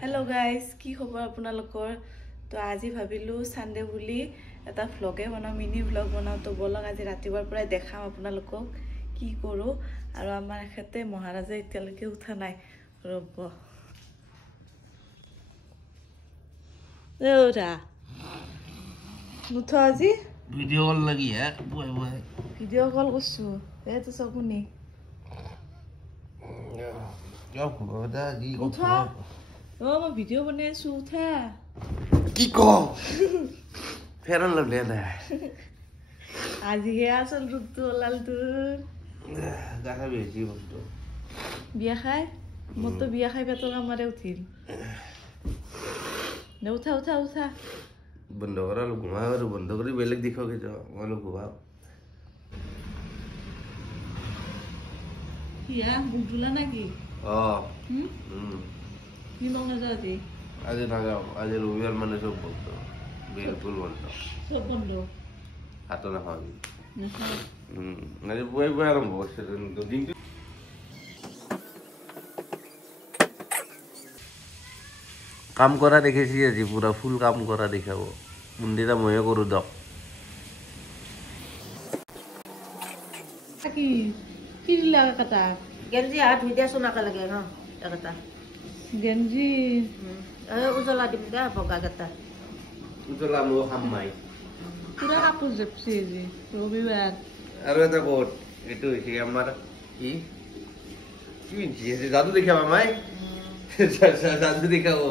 Hello guys, কি খবৰ আপোনালোকৰ? তো আজি ভাবিলো সানডে বুলি এটা ভ্লগে বনাও, মিনি ভ্লগ বনাও। তো বলক আজি ৰাতিপুৱাৰ পৰা দেখাম আপোনালোকক কি কৰো। আৰু আমাৰ এখেতে মহাৰাজা এতিয়ালৈকে উঠা নাই, ৰব ওৰা নুঠ আজি ভিডিও কল লাগি হে বয় বয় ভিডিও কল করছো এতো সবুনি যাও খবরটা কি উঠা ও মই ভিডিও বনাই আছো উঠা কি কো ফেরন ললে না আজি হে আসল রূপটো ওলাল তোৰ দেখা বেশি বস্তু বিয়া খাই মতো বিয়া খাই পেটৰ আমাৰে উঠিল নে উঠা উঠা উঠা বন্ধ করা ঘুমা আর বন্ধ করে বেলেগ দেখো কে যাও মালো ঘুমা ইয়া বুঝলা নাকি কি মনে যাতি আজ না যাও আজ রবিবার মানে সব বন্ধ বিলকুল বন্ধ সব বন্ধ হাতো না খাবি না বই বই আরম্ভ করছে দিন কাম করা দেখেছি আজি পুরা ফুল কাম করা দেখাবো মন্দিরা ময়ে করু দক কি কি লাগা কথা গেঞ্জি হাত ভিডিয়া সোনাকে লাগে ন এটা গেঞ্জি উজলা দিম দে বগা গেটা উজলা মো হাম্মাই পুরা কাপোৰ জেপছি আজি ৰবিবাৰ আৰু এটা কোট এটো হইছে আমাৰ কি কি বিনছি জাদু দেখাবা মাই জাদু দেখাবো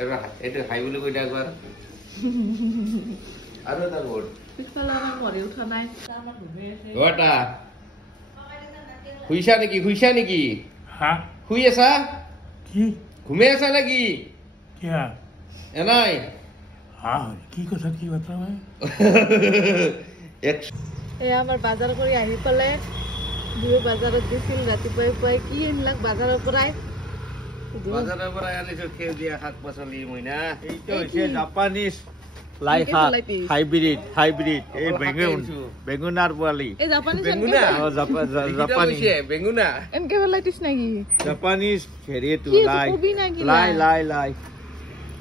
এবাৰ এটা হাই বলে কইটা একবাৰ আৰু এটা কোট পিছফালে আমাৰ মৰি উঠা নাই আমাৰ ঘুমে আছে ওটা খুইছা নেকি হ্যাঁ শুই আছা কি ঘুমে আছা নাকি क्या এনাই हाँ की কথা হয় এই আমাৰ বাজাৰ কৰি আহি পালে বিহু বাজাৰত গৈছিল ৰাতিপুৱাই পুৱাই কি আনিলাক বাজাৰৰ পৰাই বাজাৰৰ পৰা আনিছো খেল দিয়া শাক পাচলি মইনা এইটো হৈছে জাপানিজ লাই শাক হাইব্রিড এই বেগুনার পোৱালি এই জাপানিজ বেঙুনা জাপানি বেঙুনা এনকে পেলাইতিস নাকি জাপানিজ হেৰিটো কি লাই কবি নাকি লাই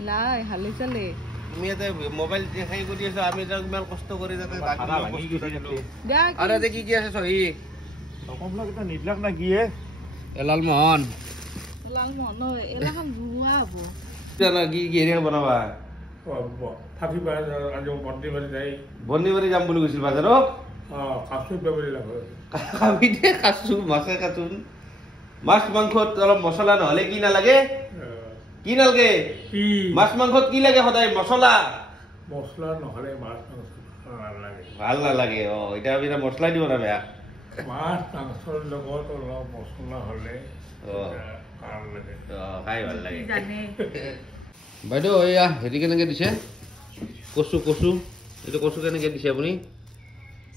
লাই হালি চালে তুমি এটা মোবাইল দেখাই কৰি আছো আমি যাক ইমান কষ্ট কৰি যাতে দা আৰু এতে কি আছে সহি অকমলাক এটা নিদলাক না কি লাল মোহন লাল মন এলাখান বুৱা হব জানা কি হেৰিয়া বনাবা থাকি আজি বন্দিবাৰী যাই বন্দিবাৰী যাম বুলি কৈছিল বাজাৰত কাপচু বেবৰি লাগ খাবি দে কাচু মাছে কাচুন মাছ মাংসত অলপ মছলা নহলে কি নালাগে কি নালাগে কি মাছ মাংসত কি লাগে সদায় মছলা মছলা নহলে মাছ মাংস নালাগে ভাল নালাগে এটা আমি মছলা দিব না বেয়া মাছ মাংসৰ লগত অলপ মছলা হলে ভাল লাগে খাই ভাল লাগে জানে বাইদেউ এয়া হেৰি কেনেকে দিছে কচু এইটো কচু কেনেকে দিছে আপুনি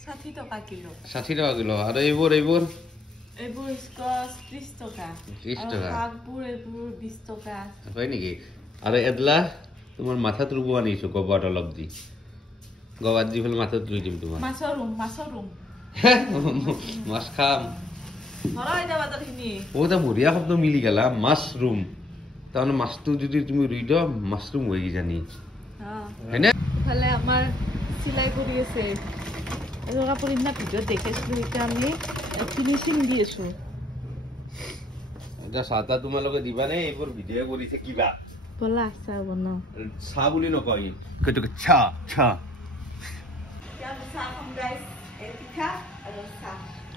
60 টকা কিলো 60 টকা কিলো আৰু এইবোৰ এইবোৰ স্কচ 30 টকা 30 টকা শাকবোৰ এইবোৰ 20 টকা হয় নেকি আৰু এডলা তোমাৰ মাথাত ৰুব আনিছো গবাত অলপ দি গবাত দি ফেলে মাথাত ৰুই দিম তোমাৰ মাছৰ ৰুম মাছ খাম ধৰা এটা বাজাৰখিনি এটা বঢ়িয়া শব্দ মিলি গেলা মাছৰুম তাৰমানে মাছটো যদি তুমি ৰুই দিও মাছৰুম হৈ কিজানি হয়নে ইফালে আমাৰ চিলাই কৰি আছে এযোৰ কাপোৰ ইমান ভিডিঅ'ত দেখিছিলোঁ এতিয়া আমি ফিনিচিং দি আছো এতিয়া চাহ তাহ তোমালোকে দিবানে এইবোৰ ভিডিঅ' কৰিছে কিবা বলা চাহ বনাও চাহ বুলি নকয় কিন্তু চাহ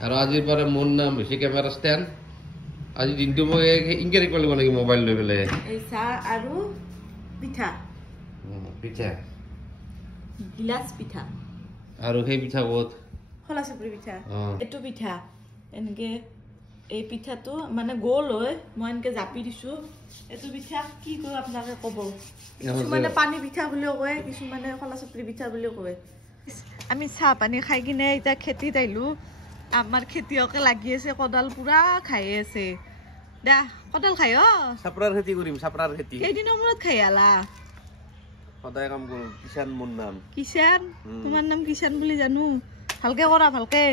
আৰু আজিৰ পৰা মোৰ নাম হৈছে কেমেৰা ষ্টেণ্ড আজি দিনটো মই ইনকে ৰেকৰ্ড কৰিব লাগিব মোবাইল লৈ পেলাই এই চাহ আৰু পিঠা গিলাচ পিঠা আৰু সেই পিঠা ক'ত খোলা চাপৰি পিঠা এইটো পিঠা এনেকে এই পিঠাটো মানে গোল হয় মই এনেকে জাপি দিছো এইটো পিঠা কি কয় আপোনালোকে ক'ব কিছুমানে পানী পিঠা বুলিও কয় কিছুমানে খোলা চাপৰি পিঠা বুলিও কয় আমি চাহ পানী খাই কিনে এতিয়া খেতিত আহিলো আমাৰ খেতিয়কে লাগি আছে কদাল পুৰা খাই আছে দা কদাল খাই চাপৰাৰ খেতি কৰিম চাপৰাৰ খেতি কেইদিনৰ মূৰত খাই আলা সদায় কাম কৰোঁ কিষাণ মোৰ নাম কিষাণ তোমাৰ নাম কিষাণ বুলি জানো ভালকে কৰা ভালকে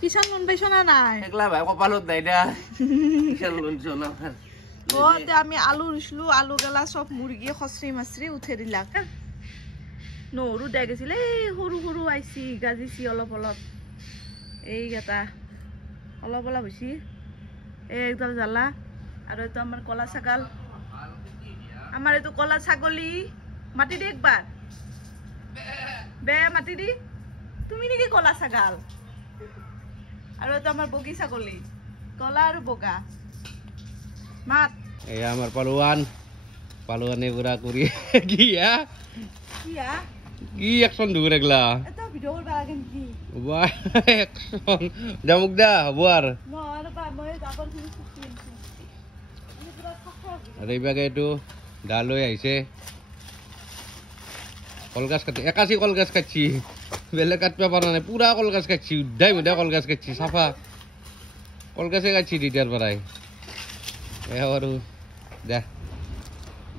কিষাণ লোন পাইছ না নাই একলা ভাই কপালত নাই দা কিষাণ লোন চলা তে আমি আলু ৰুইছিলো আলু গেলা সব মুৰ্গী খচৰি মাছৰি উঠে দিলাক নহৰু দে গৈছিল এই সৰু সৰু আইছি গাজিছি অলপ অলপ এইকেইটা অলপ অলপ হৈছে এই একদম জ্বালা আৰু এইটো আমাৰ কলা ছাগাল আমাৰ এইটো কলা ছাগলী মাটি দি একবাৰ বে মাটি দি তুমি নেকি কলা ছাগাল আৰু এইটো আমাৰ বগী ছাগলী কলা আৰু বগা মাত এই আমার পালোয়ানে পুরা করি গিয়া কি অ্যাকশন দূর একলা এটা ভিডিও করবা লাগে কি বাহ অ্যাকশন জামুক দা হবো আর আর বা মই যাবৰ কি সুখী আমি পুৰা খাখা আর এই বাগে একটু ডাল হয়ে আইছে কলগাছ কাটি একাশি কলগাছ কাটছি বেলে কাটবা পারা নাই পুরা কলগাছ কাটছি উদ্ধাই মুদা কলগাছ কাটছি সাফা কলগাছে কাটছি দিটার পারাই এবারও দে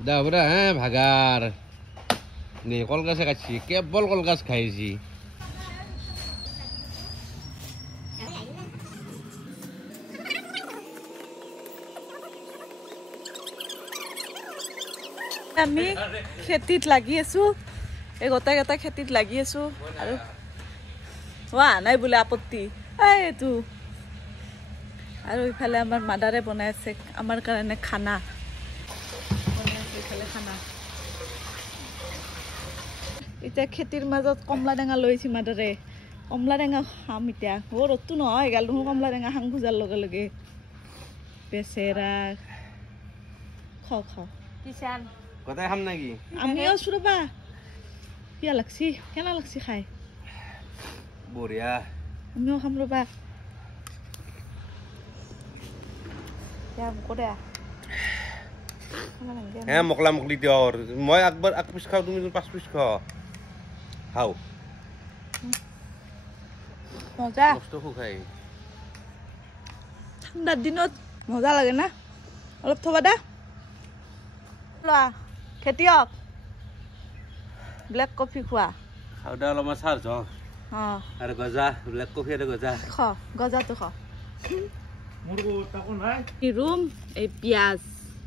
দা বড়া হ্যাঁ ভাগার নে কলগাছে কাটছি কেবল কলগাছ খাইছি আমি খেতিত লাগি আছো এই গোটাকেইটা খেতিত লাগি আছো আৰু হোৱা নাই বোলে আপত্তি এইটো আৰু ইফালে আমাৰ মাদাৰে বনাই আছে আমাৰ কাৰণে খানা বনাই আছে ইফালে খানা এতিয়া খেতিৰ মাজত কমলা টেঙা লৈছে মাদাৰে কমলা টেঙা খাম এতিয়া ৰ'দটো নহয় গাল দেখোন কমলা টেঙা খাং খোজাৰ লগে লগে বেচেৰা খ কিষান কথাই খাম নাকি আমিও চুৰবা পিয়া লাগছি কেনা লাগছি খাই বঢ়িয়া আমিও খাম ৰবা হ্যাঁ মকলা মকলি দিয়ৰ মই একবাৰ এক পিছ খাওঁ তুমি 5 পিছ খাও খাও মজা কষ্ট খাই ঠাণ্ডাৰ দিনত মজা লাগে না অলপ থবা দা লোৱা খেতিয়ক ব্লেক কফি খোৱা খাও দা অলপমান চাৰ য আৰু গজা ব্লেক কফি আৰু গজা গজাটো খ মোৰ তাকো নাই এই ৰুম এই পিঁয়াজ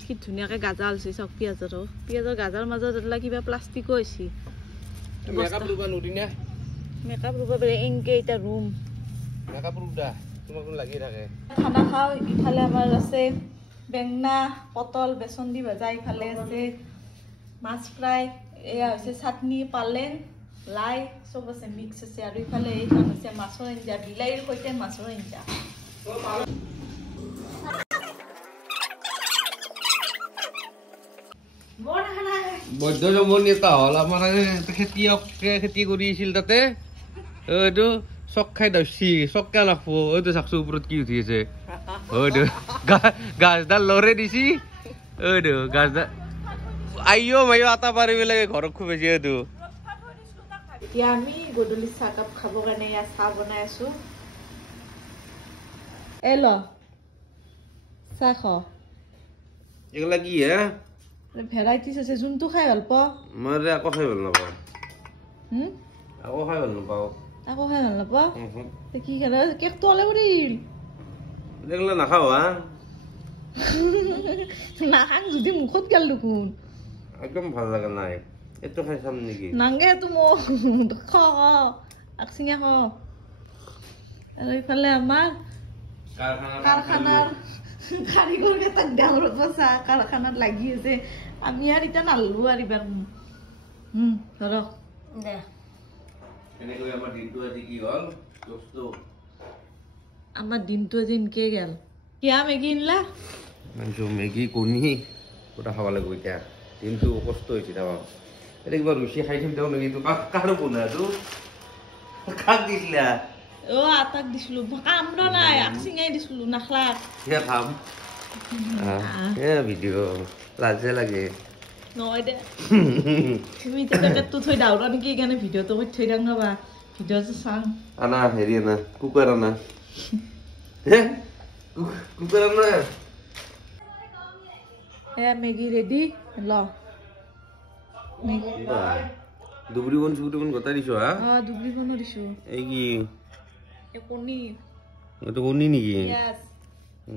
কি ধুনীয়াকৈ গাজা হৈছে চব পিঁয়াজৰো পিঁয়াজৰ গাজাৰ মাজত এটা কিবা প্লাষ্টিকো হৈছে মেকআপ ৰুবা নৰি না মেকআপ ৰুব পাৰি এনকে এতিয়া ৰুম মেকআপ ৰুব দা তোমাক লাগি থাকে খানা খাওঁ ইফালে আমাৰ আছে বেঙনা পটল বেচন দি ভজা ইফালে আছে মাছ ফ্ৰাই এয়া হৈছে চাটনি পালেং লাই চব আছে মিক্স আছে আৰু ইফালে এইখন আছে মাছৰ আঞ্জা বিলাহীৰ সৈতে মাছৰ আঞ্জা বৈদ্য জমৰ নেতা হ'ল আমাৰ খেতিয়কে খেতি কৰি আছিল তাতে এইটো চক খাই ধৰছি চক্কা নাখব এইটো চাকচো ওপৰত কি উঠি আছে এইটো গাছডাল লৰে দিছি এইটো গাছডাল আইও মাইও আটা পাৰিব লাগে ঘৰত খুব বেছি এইটো এতিয়া আমি গধূলি চাহকাপ খাবৰ কাৰণে ইয়াত চাহ বনাই আছো এই ল চাহ খ এইগিলা কি হে ভেৰাইটিছ আছে যোনটো খাই ভাল পাওঁ মই আকৌ খাই ভাল নাপাওঁ আকৌ খাই ভাল নাপাওঁ আকৌ খাই ভাল নাপাওঁ কি খালে কেকটো ওলাই পৰিল এইগিলা নাখাওঁ হা নাখাং যদি মুখত গেল দেখোন একদম ভাল লগা নাই এইটো খাই চাম নেকি নাংগে তো মোক খ আকচিঙে খ আৰু ইফালে আমাৰ কাৰখানাৰ কাৰিকৰ কেইটাক ডাঙৰ পইচা কাৰখানাত লাগি আছে আমি আৰু এতিয়া নাললো আৰু এইবাৰ ধৰক দে এনেকৈ আমাৰ দিনটো আজি কি হ'ল আমাৰ দিনটো আজি এনেকে গেল কিয়া মেগী আনিলা মেগী কণী গোটা খাব লাগিব এতিয়া দিনটো কষ্ট হৈছে তাৰপৰা এতিয়া কিবা ৰুচি খাই থৈ দিওঁ নেকি কাৰো বনাটো কাক দিছিলা আটাক দিছিলো কামৰা নাই আকচিঙাই দিছিলো নাখলাক এতিয়া খাম ভিডিঅ' লাজে লাগে নহয় দে তুমি এতিয়া পেটটো থৈ দাউৰা নেকি সেইকাৰণে ভিডিঅ'টো কৰি থৈ দাং ৰবা ভিডিঅ'টো চাম আনা হেৰি আনা কুকাৰ আনা হে কুকাৰ আনা এয়া মেগী ৰেডি ল দুবৰি বন গতাই দিছ হা দুবৰি বনো দিছো এই কি কণী এইটো কণী নেকি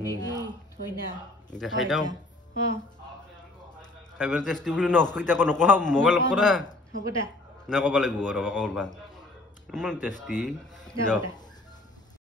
মেগী থৈ না এতিয়া খাই দাও খাই পেলাই টেষ্টি বুলি এতিয়া নকোৱা মোবাইল অফ কৰা হ'ব দে না ক'ব লাগিব আৰু ক'বা ইমান টেষ্টি